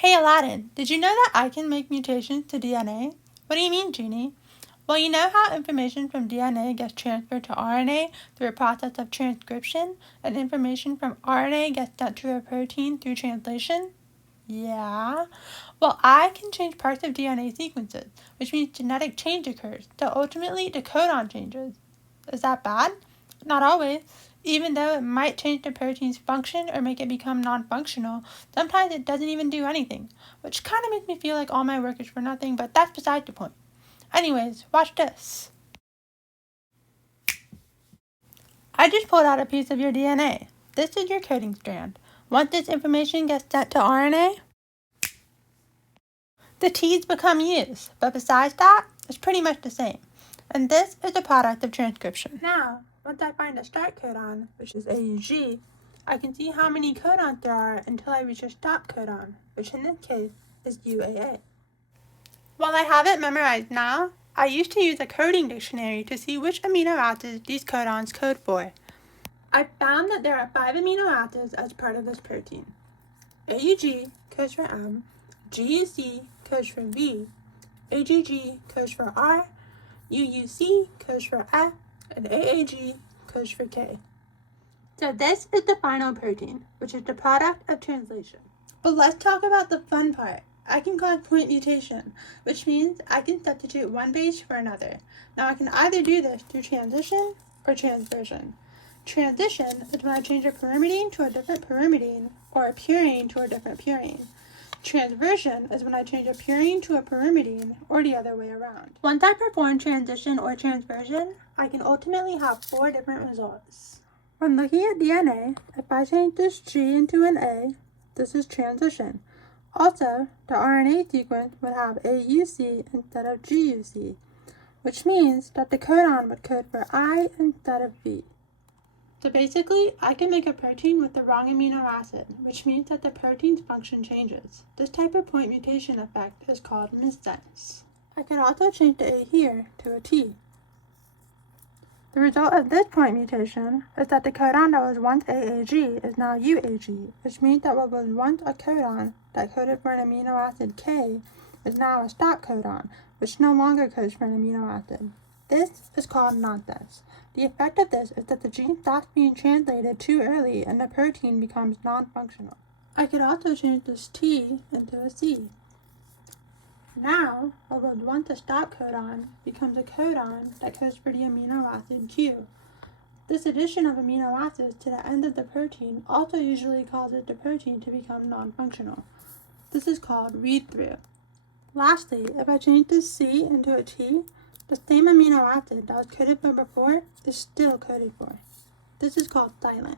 Hey Aladdin, did you know that I can make mutations to DNA? What do you mean, Genie? Well, you know how information from DNA gets transferred to RNA through a process of transcription, and information from RNA gets sent to a protein through translation? Yeah. Well, I can change parts of DNA sequences, which means genetic change occurs, so ultimately the codon changes. Is that bad? Not always. Even though it might change the protein's function or make it become non-functional, sometimes it doesn't even do anything, which kind of makes me feel like all my work is for nothing, but that's beside the point. Anyways, watch this. I just pulled out a piece of your DNA. This is your coding strand. Once this information gets sent to RNA, the T's become U's, but besides that, it's pretty much the same. And this is the product of transcription. Now, once I find a start codon, which is AUG, I can see how many codons there are until I reach a stop codon, which in this case is UAA. While I have it memorized now, I used to use a coding dictionary to see which amino acids these codons code for. I found that there are 5 amino acids as part of this protein. AUG codes for M, GUC codes for V, AGG codes for R, UUC codes for F, and AAG codes for K. So this is the final protein, which is the product of translation. But let's talk about the fun part. I can cause point mutation, which means I can substitute one base for another. Now I can either do this through transition or transversion. Transition is when I change a pyrimidine to a different pyrimidine or a purine to a different purine. Transversion is when I change a purine to a pyrimidine or the other way around. Once I perform transition or transversion, I can ultimately have 4 different results. When looking at DNA, if I change this G into an A, this is transition. Also, the RNA sequence would have AUC instead of GUC, which means that the codon would code for I instead of V. So basically, I can make a protein with the wrong amino acid, which means that the protein's function changes. This type of point mutation effect is called missense. I can also change the A here to a T. The result of this point mutation is that the codon that was once AAG is now UAG, which means that what was once a codon that coded for an amino acid K is now a stop codon, which no longer codes for an amino acid. This is called nonsense. The effect of this is that the gene stops being translated too early and the protein becomes non-functional. I could also change this T into a C. Now, what was once a stop codon becomes a codon that codes for the amino acid Q. This addition of amino acids to the end of the protein also usually causes the protein to become non-functional. This is called read-through. Lastly, if I change this C into a T, the same amino acid that was coded for before is still coded for. This is called silent.